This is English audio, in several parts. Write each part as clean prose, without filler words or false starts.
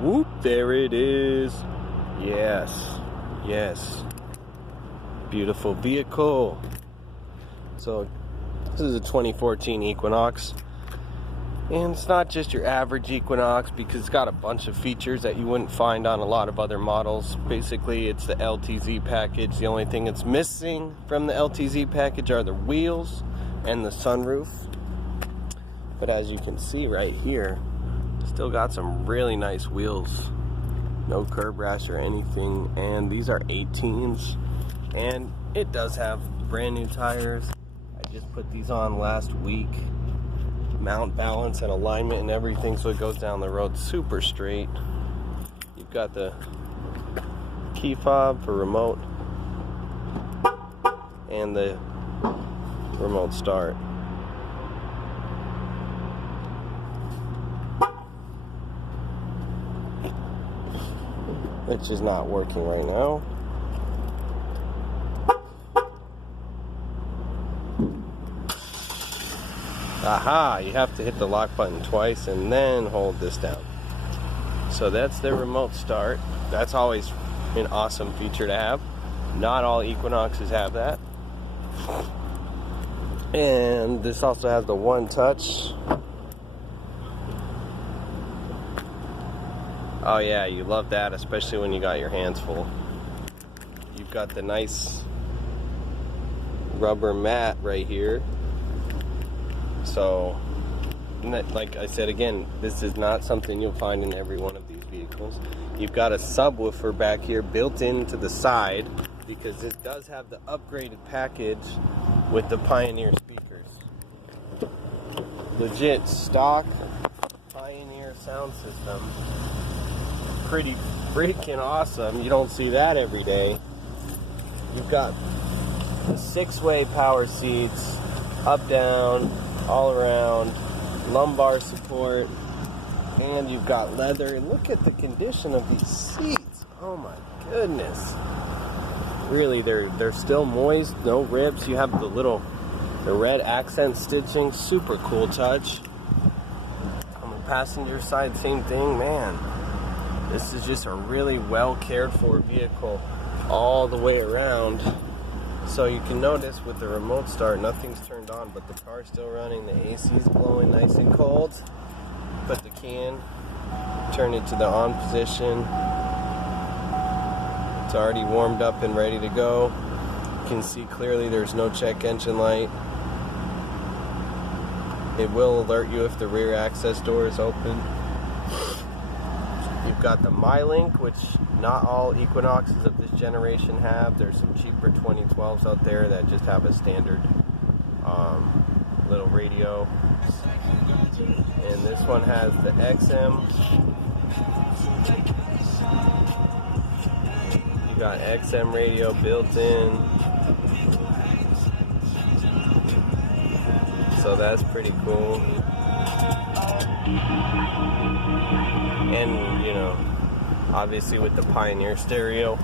Whoop, there it is. Yes, yes. Beautiful vehicle. So this is a 2014 Equinox. And it's not just your average Equinox because it's got a bunch of features that you wouldn't find on a lot of other models. Basically, it's the LTZ package. The only thing that's missing from the LTZ package are the wheels and the sunroof. But as you can see right here, still got some really nice wheels. No curb rash or anything. And these are 18s. And it does have brand new tires. I just put these on last week. Mount balance and alignment and everything, so it goes down the road super straight. You've got the key fob for remote and the remote start. Which is not working right now. Aha, you have to hit the lock button twice and then hold this down. So that's the remote start. That's always an awesome feature to have. Not all Equinoxes have that. And this also has the one touch. Oh yeah, you love that, especially when you got your hands full. You've got the nice rubber mat right here. So, like I said again, this is not something you'll find in every one of these vehicles. You've got a subwoofer back here built into the side because it does have the upgraded package with the Pioneer speakers. Legit stock Pioneer sound system. Pretty freaking awesome. You don't see that every day. You've got the 6-way power seats, up, down, all around, lumbar support, and you've got leather. And look at the condition of these seats. Oh my goodness. Really, they're still moist, no rips. You have the red accent stitching, super cool touch. On the passenger side, same thing, man. This is just a really well cared for vehicle all the way around. So you can notice with the remote start, nothing's turned on, but the car's still running. The AC's blowing nice and cold. Put the key in, turn it to the on position. It's already warmed up and ready to go. You can see clearly there's no check engine light. It will alert you if the rear access door is open. You've got the MyLink, which not all Equinoxes of this generation have. There's some cheaper 2012s out there that just have a standard little radio. And this one has the XM. You got XM radio built in. So that's pretty cool. And, you know, obviously with the Pioneer stereo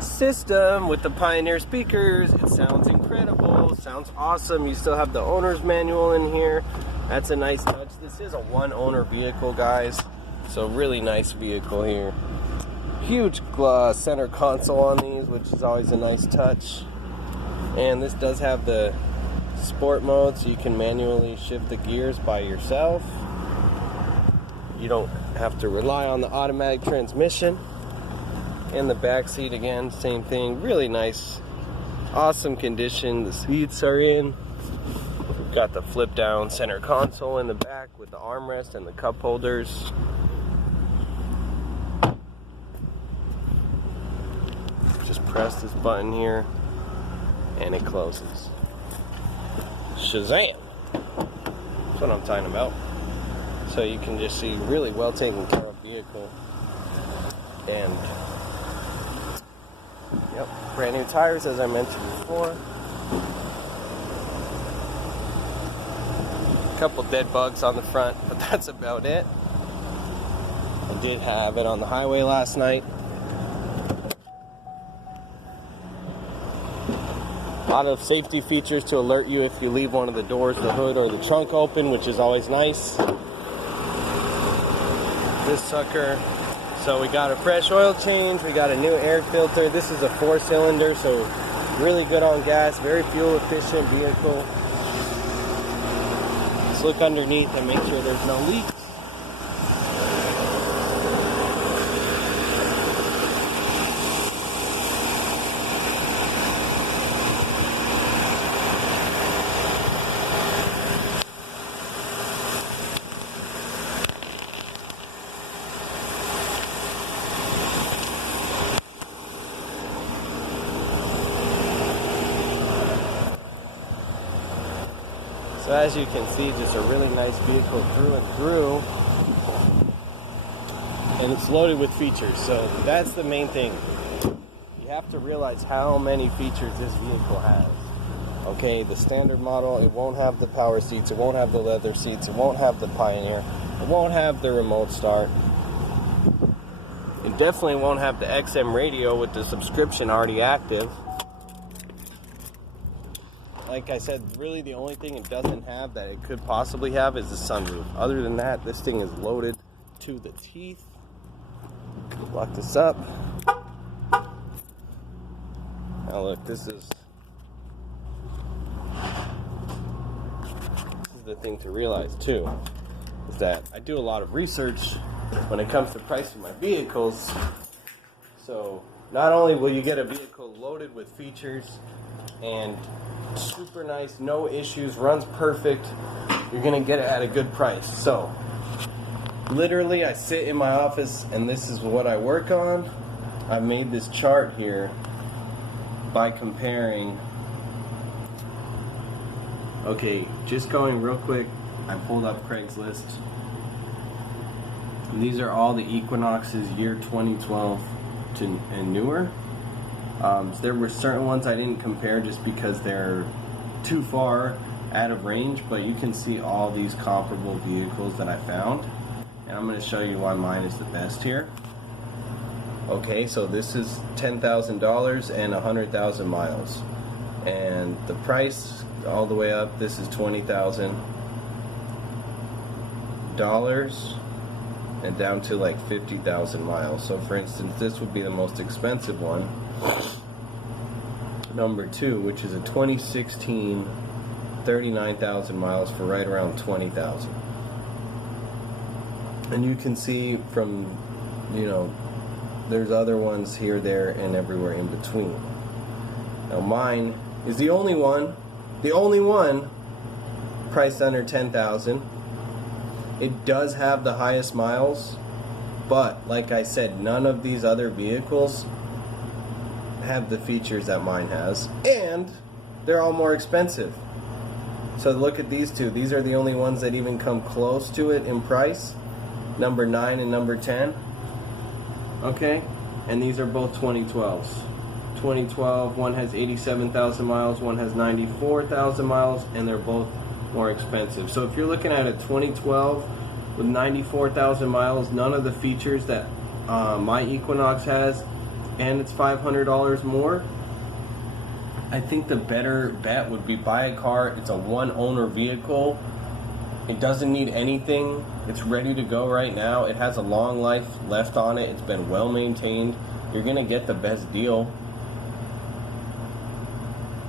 system, with the Pioneer speakers, it sounds incredible, sounds awesome. You still have the owner's manual in here. That's a nice touch. This is a one-owner vehicle, guys, so really nice vehicle here. Huge center console on these, which is always a nice touch. And this does have the sport mode, so you can manually shift the gears by yourself. You don't have to rely on the automatic transmission. And the back seat, again, same thing. Really nice, awesome condition the seats are in. We've got the flip down center console in the back with the armrest and the cup holders. Just press this button here and it closes. Shazam! That's what I'm talking about. So you can just see really well taken care of vehicle. And yep, brand new tires as I mentioned before. A couple dead bugs on the front, but that's about it. I did have it on the highway last night. A lot of safety features to alert you if you leave one of the doors, the hood, or the trunk open, which is always nice. This sucker So we got a fresh oil change, we got a new air filter. This is a 4-cylinder, so really good on gas, very fuel efficient vehicle. Let's look underneath and make sure there's no leaks. So as you can see, just a really nice vehicle through and through, and it's loaded with features. So that's the main thing. You have to realize how many features this vehicle has. Okay, the standard model, it won't have the power seats, it won't have the leather seats, it won't have the Pioneer, it won't have the remote start. It definitely won't have the XM radio with the subscription already active. Like I said, really the only thing it doesn't have that it could possibly have is the sunroof. Other than that, this thing is loaded to the teeth. Lock this up. Now look, this is the thing to realize too, is that I do a lot of research when it comes to pricing my vehicles. So not only will you get a vehicle loaded with features and super nice, no issues, runs perfect, you're gonna get it at a good price. So literally I sit in my office and this is what I work on. I made this chart here by comparing. Okay, just going real quick, I pulled up Craigslist. And these are all the Equinoxes year 2012 and newer. There were certain ones I didn't compare just because they're too far out of range, but you can see all these comparable vehicles that I found, and I'm going to show you why mine is the best here. Okay, so this is $10,000 and 100,000 miles, and the price all the way up, this is $20,000 and down to like 50,000 miles. So for instance, this would be the most expensive one, number 2, which is a 2016, 39,000 miles for right around 20,000. And you can see from, you know, there's other ones here, there, and everywhere in between. Now mine is the only one priced under 10,000. It does have the highest miles, but like I said, none of these other vehicles have the features that mine has, and they're all more expensive. So look at these two. These are the only ones that even come close to it in price, number 9 and number 10. Okay, and these are both 2012s. 2012, one has 87,000 miles, one has 94,000 miles, and they're both more expensive. So if you're looking at a 2012 with 94,000 miles, none of the features that my Equinox has, and it's $500 more, I think the better bet would be buy a car. It's a one-owner vehicle. It doesn't need anything. It's ready to go right now. It has a long life left on it. It's been well maintained. You're gonna get the best deal.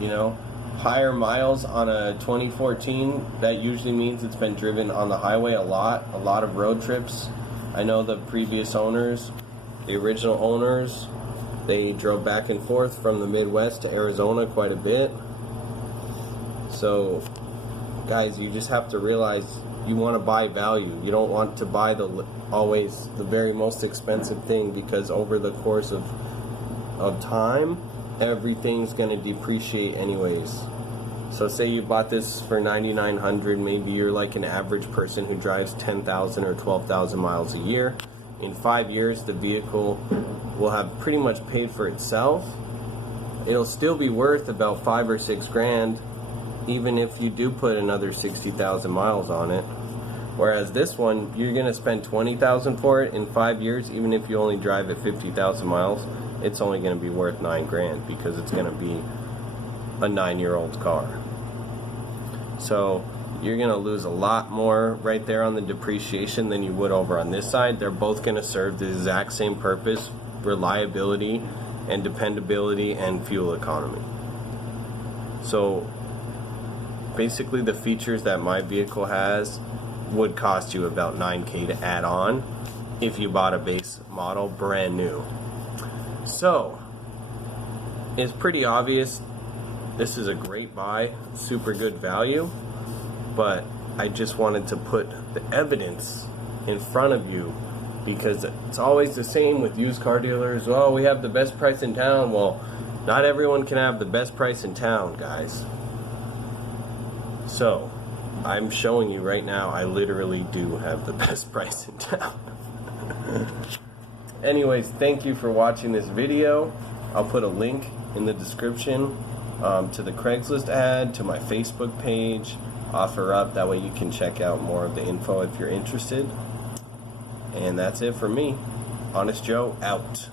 You know, higher miles on a 2014, that usually means it's been driven on the highway a lot of road trips. I know the previous owners, the original owners, they drove back and forth from the Midwest to Arizona quite a bit. So guys, you just have to realize you want to buy value. You don't want to buy always the very most expensive thing, because over the course of time, everything's going to depreciate anyways. So say you bought this for $9,900, maybe you're like an average person who drives 10,000 or 12,000 miles a year. In 5 years, the vehicle will have pretty much paid for itself. It'll still be worth about 5 or 6 grand, even if you do put another 60,000 miles on it. Whereas this one, you're gonna spend 20,000 for it. In 5 years, even if you only drive at 50,000 miles, it's only gonna be worth 9 grand, because it's gonna be a 9-year-old car. So you're going to lose a lot more right there on the depreciation than you would over on this side. They're both going to serve the exact same purpose: reliability and dependability and fuel economy. So basically the features that my vehicle has would cost you about $9,000 to add on if you bought a base model brand new. So it's pretty obvious this is a great buy, super good value, but I just wanted to put the evidence in front of you, because it's always the same with used car dealers. Oh, we have the best price in town. Well, not everyone can have the best price in town, guys. So I'm showing you right now, I literally do have the best price in town. Anyways, thank you for watching this video. I'll put a link in the description to the Craigslist ad, to my Facebook page, OfferUp. That way you can check out more of the info if you're interested. And that's it for me. Honest Joe, out.